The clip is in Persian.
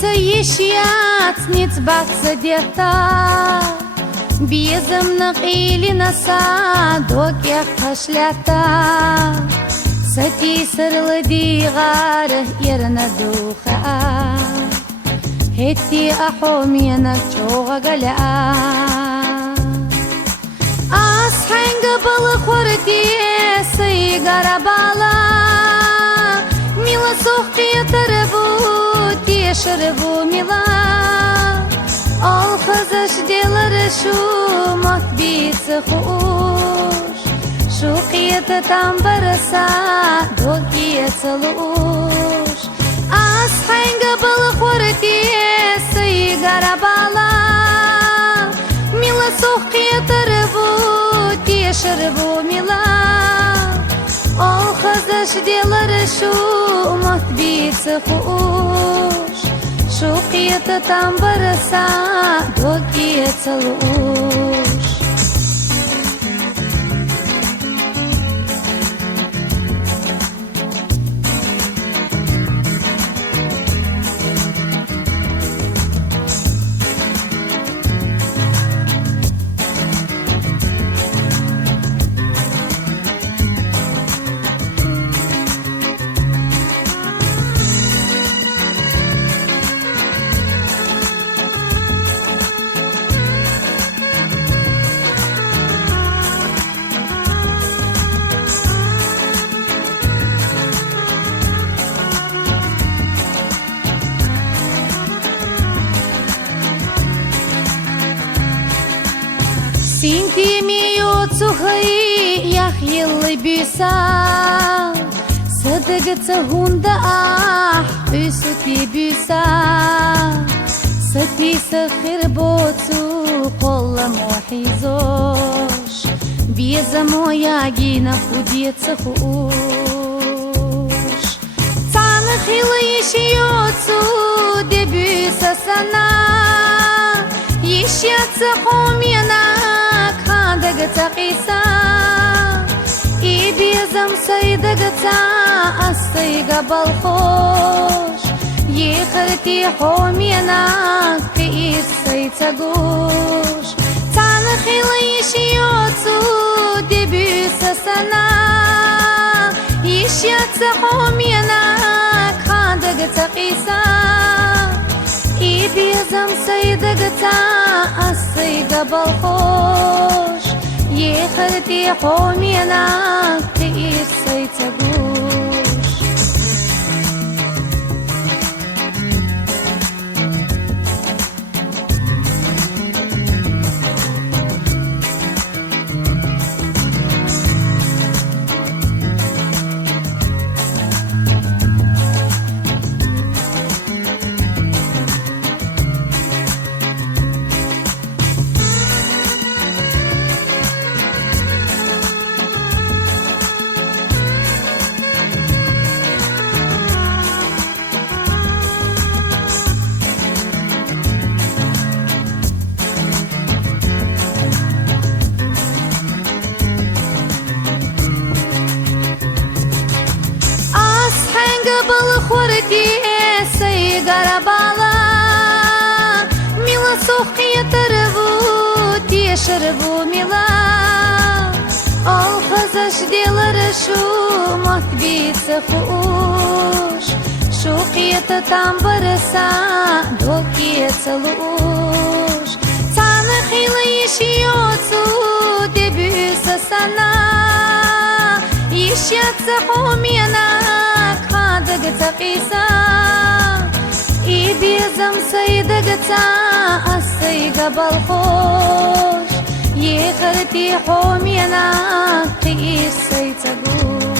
سيشيات نتبعت صديقتا بيزم نقيل نسا دوك يخشلتا ستي سرلدي غاره يرنا دوخا هتي أحومينا جوغا قلا أصحنق بالخوردي سيقار بالا ميلا سوخي تربو تيشربو ميلا الخزش ديلر شو مطبيت خوش شو قيت تنبرسا دوكي تلوش أصحين قبل خورتي سيقار بالا ميلا سوخي تربو تيشربو ميلا الخزش ديلر شو مطبيت خوش شو قيت تنبرسا دوكي تلوش سینتی میوت سخی یخیل بیسا صدقت هند بیستی بیسا ستی سخر بوتو قل محیزوش بیزمو یاگی نخودیت سخوش تان خیلیش یوتو دبیسا سنا یشیت خومینا تقيسا يبيزم سيدقتا السيقة بالخوش يخرتي حومينا كيس سيتقوش تانخي ليش يوتو دبيس سنة يشيت حومينا كاندق تقيسا يبيزم سيدقتا السيقة بالخوش يخرتي حومينا كيس سيتقوش بالخوردي سيقار بالا ميلا سوخي تربو تيشربو ميلا الخزش ديلر شو مطبيت سخوش شو قيت تنبرسا دوكي تلوش تانخي ليش يوتو دبيس سنا يشيت حومينا تقيسا يبيزم سيدقتا السيقة بالخوش يخرتي حومينا قيس سيتقوش